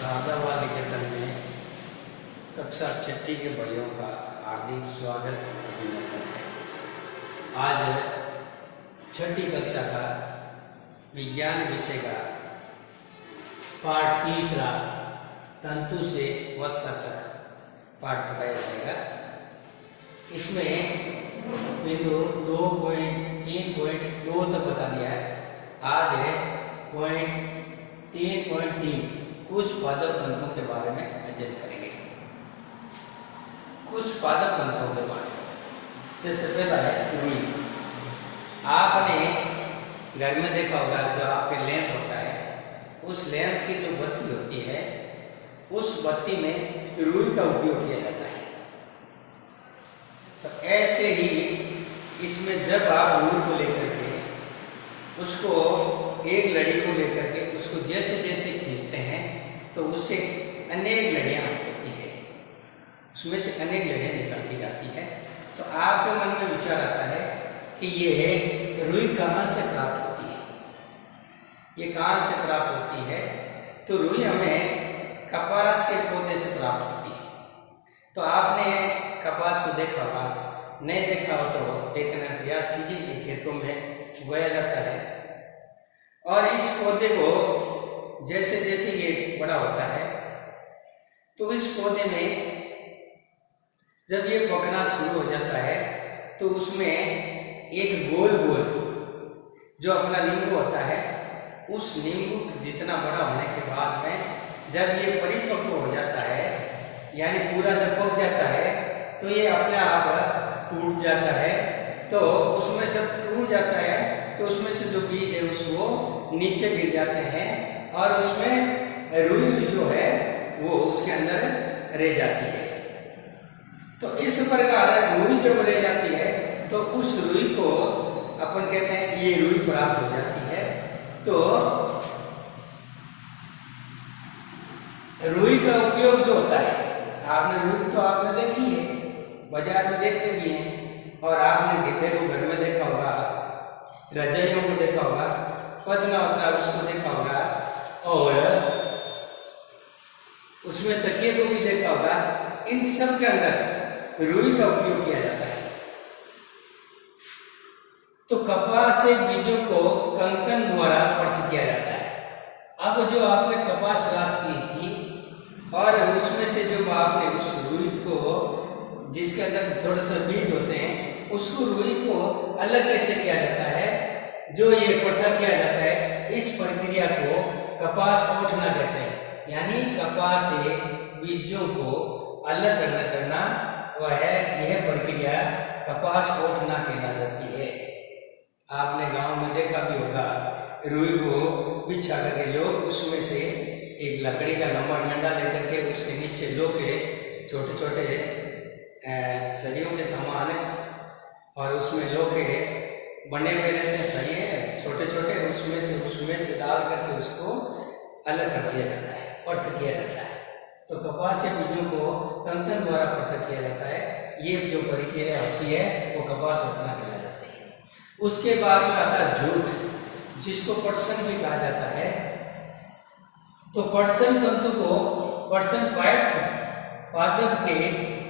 शाहदाबाद निकेतन में कक्षा छठी के भाइयों का हार्दिक स्वागत अभिनंदन है। आज छठी कक्षा का विज्ञान विषय का पाठ तीसरा तंतु से वस्त्र तक पाठ पढ़ाया जाएगा। इसमें बिंदु 2.3.2 तक बता दिया है। आज है पॉइंट 3.3 कुछ पादप तंतुओं के बारे में अध्ययन करेंगे। कुछ पादप तंतुओं के बारे में जैसे पहला है रुई। आपने घर में देखा होगा जो आपके लैंप होता है, उस लैंप की जो बत्ती होती है उस बत्ती में रुई का उपयोग किया जाता है। तो ऐसे ही इसमें जब आप रुई को लेकर के उसको एक लड़ी को लेकर के उसको जैसे जैसे खींचते हैं तो उससे अनेक लड़ियां होती है, उसमें से अनेक लड़ियां निकलती जाती है। तो आपके मन में विचार आता है कि ये रुई कहाँ से प्राप्त होती है, ये कहाँ से प्राप्त होती है। तो रुई हमें कपास के पौधे से प्राप्त होती है। तो आपने कपास को देखा होगा, नहीं देखा हो तो देखने का प्रयास कीजिए। ये खेतों में उगाया जाता है और इस पौधे को जैसे जैसे ये बड़ा होता है तो इस पौधे में जब ये पकना शुरू हो जाता है तो उसमें एक गोल गोल जो अपना नींबू होता है, उस नींबू जितना बड़ा होने के बाद में जब ये परिपक्व हो जाता है, यानी पूरा जब पक जाता है तो ये अपने आप टूट जाता है। तो उसमें जब टूट जाता है तो उसमें से जो बीज है उसको नीचे गिर जाते हैं और उसमें रुई जो है वो उसके अंदर रह जाती है। तो इस प्रकार रुई जब रह जाती है तो उस रुई को अपन कहते हैं ये रुई प्राप्त हो जाती है। तो रुई का उपयोग जो होता है, आपने रुई तो आपने देखी है, बाजार में देखते भी हैं और आपने गेंदे को घर में देखा होगा, रजाइयों को देखा होगा, पतना होता है उसको देखा होगा और उसमें तकिए को भी देखा होगा। इन सब के अंदर रुई का उपयोग किया जाता है। तो कपास से बीजों को कंकन द्वारा पृथक किया जाता है। अब जो आपने कपास प्राप्त की थी और उसमें से जो आपने उस रुई को, जिसके अंदर थोड़ा सा बीज होते हैं, उसको रुई को अलग कैसे किया जाता है, जो ये पृथक किया जाता है, इस प्रक्रिया को कपास ओठना कहते हैं। यानी कपास से बीजों को अलग करना वह यह प्रक्रिया कपास ओठना कहला जाती है। आपने गांव में देखा भी होगा, रुई को बिछा करके लोग उसमें से एक लकड़ी का लंबा डंडा लेकर के उसके नीचे लोहे छोटे छोटे सरियों के समान और उसमें लोहे बने हुए रहते हैं, सरिये छोटे छोटे, उसमें से डाल करके उसको अलग कर दिया जाता है, पृथक किया जाता है। तो कपास से बीजों को कंकन द्वारा पृथक किया जाता है। ये जो प्रक्रिया होती है वो कपास ओठना कहला जाती है। उसके बाद में आता है जूट, जिसको पटसन भी कहा जाता है। तो पटसन तंतु को पटसन पादप के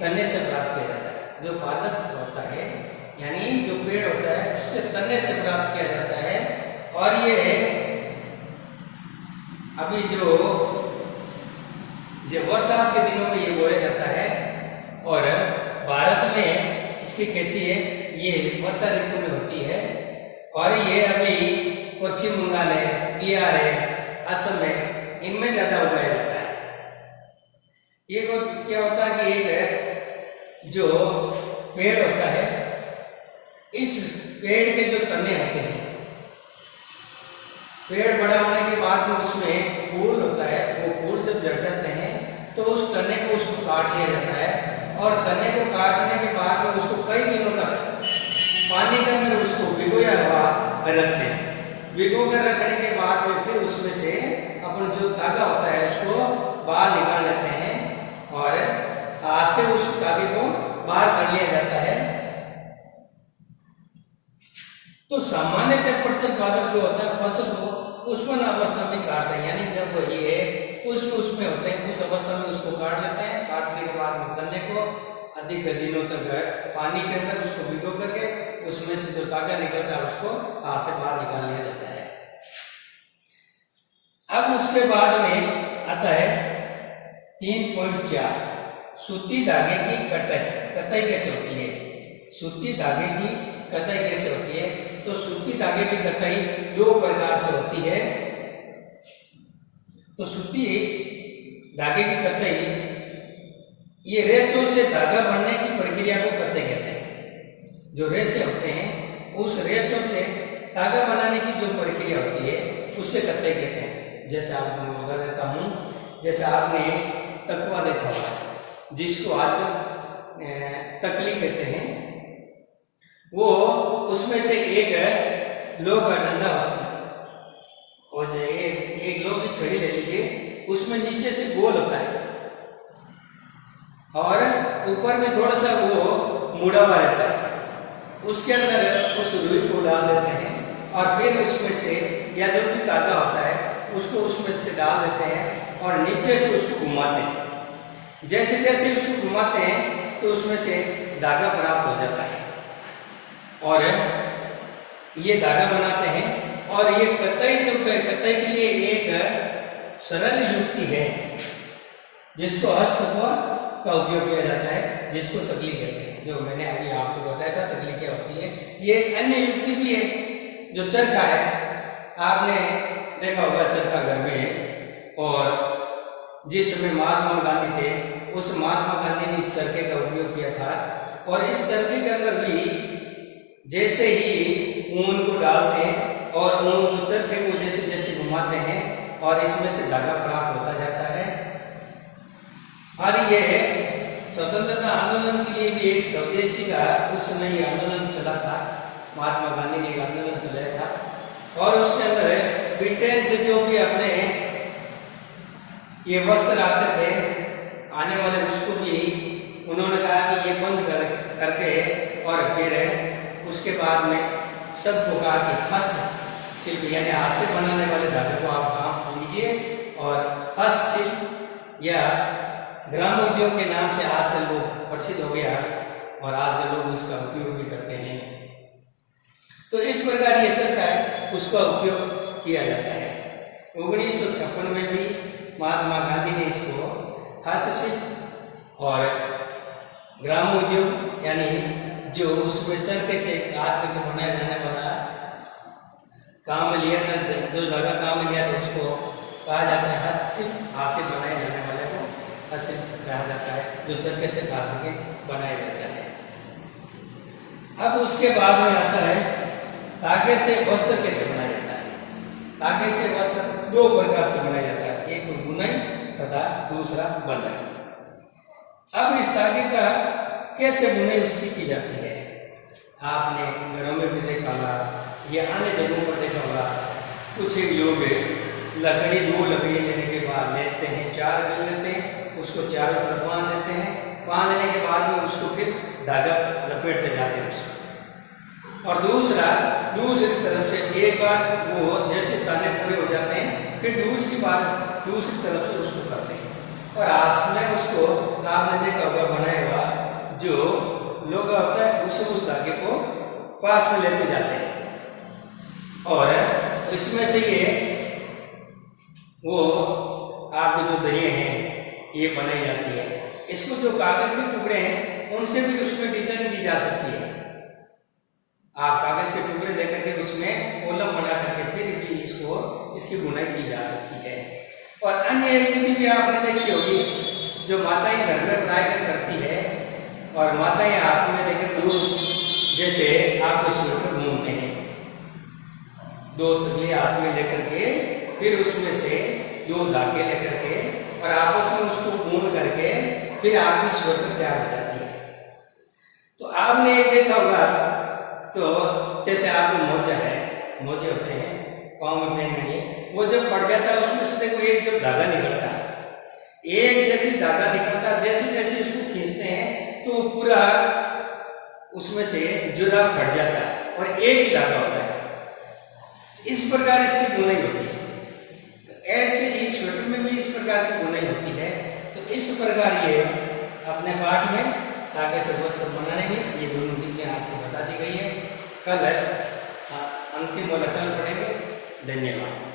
तने से प्राप्त किया जाता है। जो पादप होता है यानी जो पेड़ होता है उसके तने से प्राप्त किया जाता है। और ये अभी जो बरसात के दिनों में ये बोया जाता है और भारत में इसकी खेती है ये वर्षा ऋतु में होती है। और ये अभी पश्चिम बंगाल है, बिहार है, असम है, इनमें ज्यादा उगाया जाता है। ये क्या होता है कि एक जो पेड़ होता है, इस पेड़ के जो तने होते हैं, पेड़ बड़ा होने के बाद में उसमें फूल होता है, वो फूल जब झड़ जाते हैं तो उस तने को उसको काट लिया जाता है और तने को काटने के बाद में उसको कई दिनों तक पानी के अंदर उसको भिगोया हुआ रखते हैं। भिगो कर रखने के बाद में फिर उसमें से अपन जो धागा होता है उसको बाहर निकाल लेते हैं और हाथ से उस धागे को बाहर कर लिया जाता है। तो सामान्यतः पटसन पादप जो होता है फसल को पुष्पन अवस्था में काटते हैं, यानी जब ये उसमें होते हैं, उस अवस्था में उसको काट लेते हैं। काटने के बाद में गन्ने को अधिक दिनों तक पानी के अंदर उसको भिगो करके उसमें से जो तागा निकलता है उसको हाथ से बाहर निकाल लिया जाता है। अब उसके बाद में आता है 3.4 सूती धागे की कटाई। कताई कैसे होती है? सूती धागे की कताई कैसे होती है? तो सूती धागे की कताई दो प्रकार से होती है। तो सूती धागे की कताई, ये रेशों से धागा बनने की प्रक्रिया को कताई कहते हैं। जो रेशे होते हैं उस रेशों से धागा बनाने की जो प्रक्रिया होती है उससे कताई कहते हैं। जैसे आपको मैं बता देता हूँ, जैसे आपने तकवा देखा होगा जिसको आजकल तकली कहते हैं, वो उसमें से एक लोह का डंडा होता है और एक लोह की छड़ी ले लीजिए, उसमें नीचे से गोल होता है और ऊपर में थोड़ा सा वो मुड़ा हुआ रहता है। उसके अंदर उस रुई को डाल देते हैं और फिर उसमें से या जो भी तागा होता है उसको उसमें से डाल देते हैं और नीचे से उसको घुमाते हैं। जैसे जैसे उसको घुमाते हैं तो उसमें से धागा प्राप्त हो जाता है और ये धागा बनाते हैं। और ये कताई जो कताई के लिए एक सरल युक्ति है जिसको हस्तकौर का उपयोग किया जाता है, जिसको तकली कहते हैं। जो मैंने अभी आपको बताया था तकली क्या होती है। ये अन्य युक्ति भी है। जो चरखा है, आपने देखा होगा चरखा घर में है, और जिस समय महात्मा गांधी थे उस महात्मा गांधी ने इस चरखे का उपयोग किया था। और इस चरखे के अंदर भी जैसे ही ऊन को डालते हैं और ऊन को चरखे को जैसे जैसे घुमाते हैं और इसमें से धागा प्राप्त होता जाता है। और ये स्वतंत्रता आंदोलन के लिए भी एक स्वदेशी का उस समय ये आंदोलन चला था। महात्मा गांधी ने एक आंदोलन चलाया था और उसके अंदर ब्रिटेन से जो भी अपने ये वस्त्र आते थे आने वाले, उसको भी उन्होंने कहा कि ये बंद करके और फिर उसके बाद में सबको कहा कि हस्तशिल्प यानी हाथ से बनाने वाले धागे को आप काम लीजिए। और हस्तशिल्प या ग्राम उद्योग के नाम से आजकल लोग प्रसिद्ध हो गया और आजकल लोग उसका उपयोग भी करते हैं। तो इस प्रकार ये चरखा है उसका उपयोग किया जाता है। 1956 में भी महात्मा गांधी ने इसको हस्तशिल्प और ग्राम उद्योग यानी जो उसमें चरखे से हाथ में बनाया जाने वाला काम लिया, जो जगह काम लिया तो उसको कहा जाता है हस्तशिल्प। हाथ से बनाए जाने वाले को हस्तशिल्प कहा जाता है, जो चरखे से काट के बनाया जाता है। अब उसके बाद में आता है धागे से वस्त्र कैसे बनाया जाता है। धागे से वस्त्र दो प्रकार से बनाया जाता है, एक तो बुनाई तथा दूसरा बनाई। अब इस धागे का कैसे बुनाई उसकी की जाती है, आपने घरों में भी देखा होगा या अन्य जगहों पर देखा होगा। कुछ लोग लकड़ी, दो लकड़ी लेने के बाद लेते हैं, चार ले लेते हैं, उसको चारों तरफ बांध देते हैं। बांधने के बाद में उसको फिर धागा लपेटते जाते हैं उसको। और दूसरी तरफ से एक बार वो जैसे ताने पूरे हो जाते हैं फिर दूसरी तरफ से उसको करते हैं। और हाथ में उसको आपने देखा होगा बनाया हुआ जो लोग होता है उस धागे को पास में लेते जाते हैं और इसमें से ये वो आपके जो दरिये हैं ये बनाई जाती है। इसको जो कागज के टुकड़े हैं उनसे भी उसमें डिजाइन दी जा सकती है। आप कागज के टुकड़े देकर के उसमें कॉलम बना करके फिर भी इसकी बुनाई की जा सकती है। और अन्य एक विधि भी आपने देखी होगी जो माताएं घर में बनाया करती है। और माताएं हाथ में लेकर दूर जैसे आप स्वेटर बुनते हैं, दो तकिए हाथ में लेकर के फिर उसमें से दो धागे लेकर के और आपस में उसको बुन करके फिर आपकी स्वेटर तैयार हो जाती है। तो आपने एक देखा होगा, तो जैसे आपके मोजे होते हैं पाँव में पहनेंगे, वो जब पड़ जाता है उसमें से देखो एक जब धागा निकलता है, एक जैसे धागा निकलता है, जैसे जैसे इसको खींचते हैं तो पूरा उसमें से जुड़ा फट जाता है और एक ही धागा होता है। इस प्रकार इसकी बुनाई होती है। तो ऐसे ही स्वेटर में भी इस प्रकार की बुनाई होती है। तो इस प्रकार ये अपने पाठ में धागे से वस्त्र बनाने में ये दोनों विधियां आपको बता दी गई है। कल अंतिम वाला कल पढ़ेंगे। धन्यवाद।